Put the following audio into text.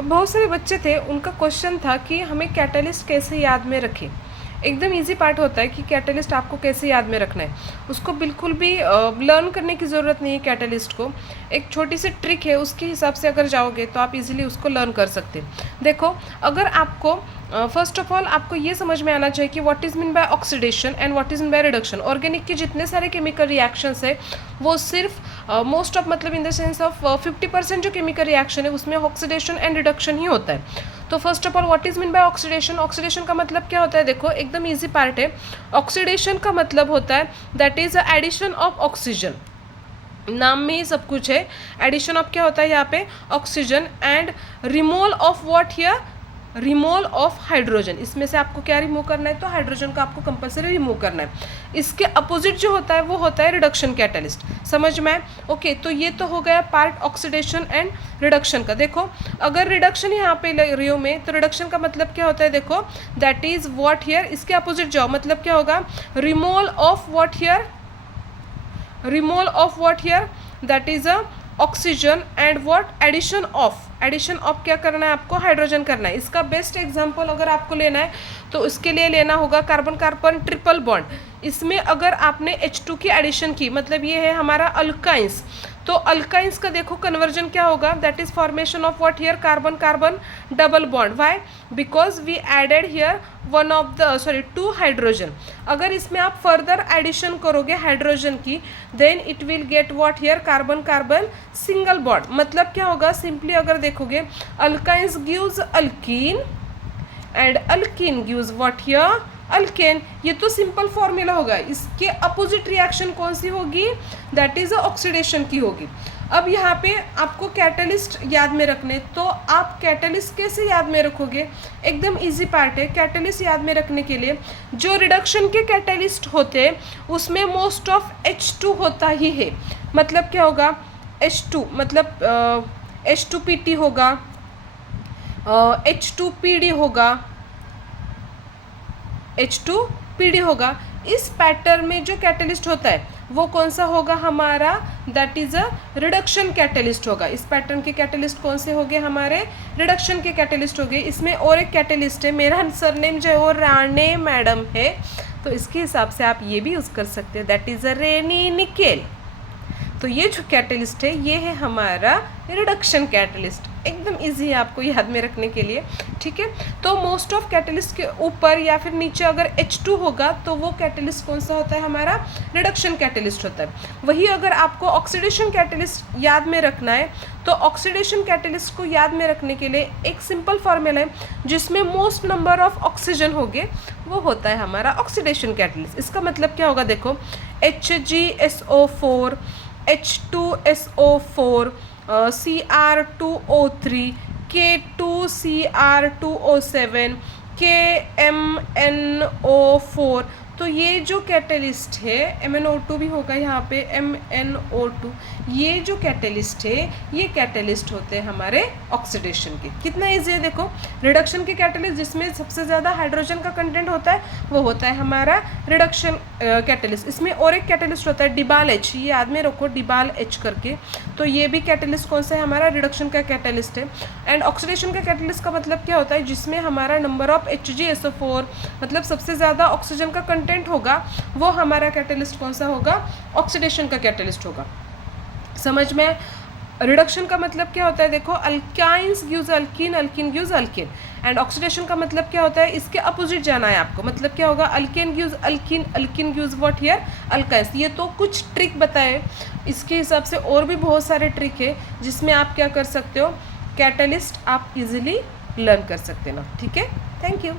बहुत सारे बच्चे थे, उनका क्वेश्चन था कि हमें कैटलिस्ट कैसे याद में रखें। एकदम इजी पार्ट होता है कि कैटलिस्ट आपको कैसे याद में रखना है। उसको बिल्कुल भी लर्न करने की ज़रूरत नहीं है। कैटलिस्ट को एक छोटी सी ट्रिक है, उसके हिसाब से अगर जाओगे तो आप इजीली उसको लर्न कर सकते हैं। देखो, अगर आपको फर्स्ट ऑफ ऑल आपको ये समझ में आना चाहिए कि what is mean by oxidation and what is mean by reduction. Organic के जितने सारे केमिकल रिएक्शंस है वो सिर्फ मोस्ट ऑफ मतलब इन द सेंस ऑफ 50% जो केमिकल रिएक्शन है उसमें ऑक्सीडेशन एंड रिडक्शन ही होता है। तो first of all what is mean by oxidation. Oxidation का मतलब क्या होता है, देखो एकदम ईजी पार्ट है। ऑक्सीडेशन का मतलब होता है that is a addition of oxygen. नाम में ही सब कुछ है। एडिशन ऑफ क्या होता है यहाँ पे, oxygen, and removal of what here, removal of hydrogen. इसमें से आपको क्या रिमूव करना है, तो हाइड्रोजन का आपको कंपल्सरी रिमूव करना है। इसके अपोजिट जो होता है वो होता है रिडक्शन कैटलिस्ट। समझ में आए? ओके, तो ये तो हो गया पार्ट ऑक्सीडेशन एंड रिडक्शन का। देखो, अगर रिडक्शन यहाँ पे रही हो में, तो रिडक्शन का मतलब क्या होता है, देखो दैट इज व्हाट हियर, इसके अपोजिट जाओ, मतलब क्या होगा, removal of what here, removal of what here, that is a oxygen, and what, addition of, addition of क्या करना है आपको, हाइड्रोजन करना है। इसका बेस्ट एग्जांपल अगर आपको लेना है तो इसके लिए लेना होगा कार्बन कार्बन ट्रिपल बॉन्ड। इसमें अगर आपने H2 की एडिशन की, मतलब ये है हमारा अल्काइंस, तो अल्काइंस का देखो कन्वर्जन क्या होगा, that is formation of what here, carbon carbon double bond. Why, because we added here one of the two hydrogen. अगर इसमें आप फर्दर एडिशन करोगे हाइड्रोजन की, then it will get what here, carbon carbon single bond. मतलब क्या होगा, simply अगर देखोगे, alkynes gives alkene and alkene gives what here, alkane. ये तो सिंपल फॉर्मूला होगा। इसके अपोजिट रिएक्शन कौन सी होगी, दैट इज ऑक्सीडेशन की होगी। अब यहाँ पे आपको कैटलिस्ट याद में रखने, तो आप कैटलिस्ट कैसे याद में रखोगे, एकदम इजी पार्ट है। कैटलिस्ट याद में रखने के लिए जो रिडक्शन के कैटलिस्ट होते हैं उसमें मोस्ट ऑफ H2 होता ही है। मतलब क्या होगा, H2 मतलब H2PT होगा, H2PD होगा, H2PD होगा। इस पैटर्न में जो कैटलिस्ट होता है वो कौन सा होगा हमारा, that is a reduction catalyst होगा। इस पैटर्न के कैटलिस्ट कौन से हो गए हमारे, रिडक्शन के कैटलिस्ट हो गए। इसमें और एक कैटलिस्ट है, मेरा सरनेम जो है वो राणे मैडम है, तो इसके हिसाब से आप ये भी यूज़ कर सकते हैं, that is a rainy nickel. तो ये जो कैटलिस्ट है ये है हमारा रिडक्शन कैटलिस्ट। एकदम इजी है आपको याद में रखने के लिए, ठीक है। तो मोस्ट ऑफ कैटलिस्ट के ऊपर या फिर नीचे अगर H2 होगा तो वो कैटलिस्ट कौन सा होता है हमारा, रिडक्शन कैटलिस्ट होता है। वही अगर आपको ऑक्सीडेशन कैटलिस्ट याद में रखना है तो ऑक्सीडेशन कैटलिस्ट को याद में रखने के लिए एक सिंपल फॉर्मूला है जिसमें मोस्ट नंबर ऑफ ऑक्सीजन होंगे, वो होता है हमारा ऑक्सीडेशन कैटलिस्ट। इसका मतलब क्या होगा, देखो HgSO4, H2SO4, Cr2O3, K2Cr2O7, KMNO4। तो ये जो कैटलिस्ट है, MnO2 भी होगा यहाँ पे, MnO2, ये जो कैटलिस्ट है ये कैटलिस्ट होते हैं हमारे ऑक्सीडेशन के। कितना इजी है देखो, रिडक्शन के कैटलिस्ट जिसमें सबसे ज़्यादा हाइड्रोजन का कंटेंट होता है वो होता है हमारा रिडक्शन कैटलिस्ट। इसमें और एक कैटलिस्ट होता है डिबाल H, ये याद में रखो डिबाल H करके। तो ये भी कैटलिस्ट कौन सा है हमारा, रिडक्शन का कैटलिस्ट है। एंड ऑक्सीडेशन का कैटलिस्ट का मतलब क्या होता है, जिसमें हमारा नंबर ऑफ HgSO4 मतलब सबसे ज़्यादा ऑक्सीजन का कंटेंट होगा, वो हमारा कैटलिस्ट कौन सा होगा, ऑक्सीडेशन का कैटलिस्ट होगा। समझ में? रिडक्शन का मतलब क्या होता है, देखो alkynes gives alkyne, alkyne gives alkane. And oxidation का मतलब क्या होता है, इसके अपोजिट जाना है आपको। मतलब क्या होगा, alkane gives alkyne, alkyne gives what here, alkynes. ये तो कुछ ट्रिक बताए, इसके हिसाब से और भी बहुत सारे ट्रिक है जिसमें आप क्या कर सकते हो, कैटलिस्ट आप इजीली लर्न कर सकते हो ना। ठीक है, थैंक यू।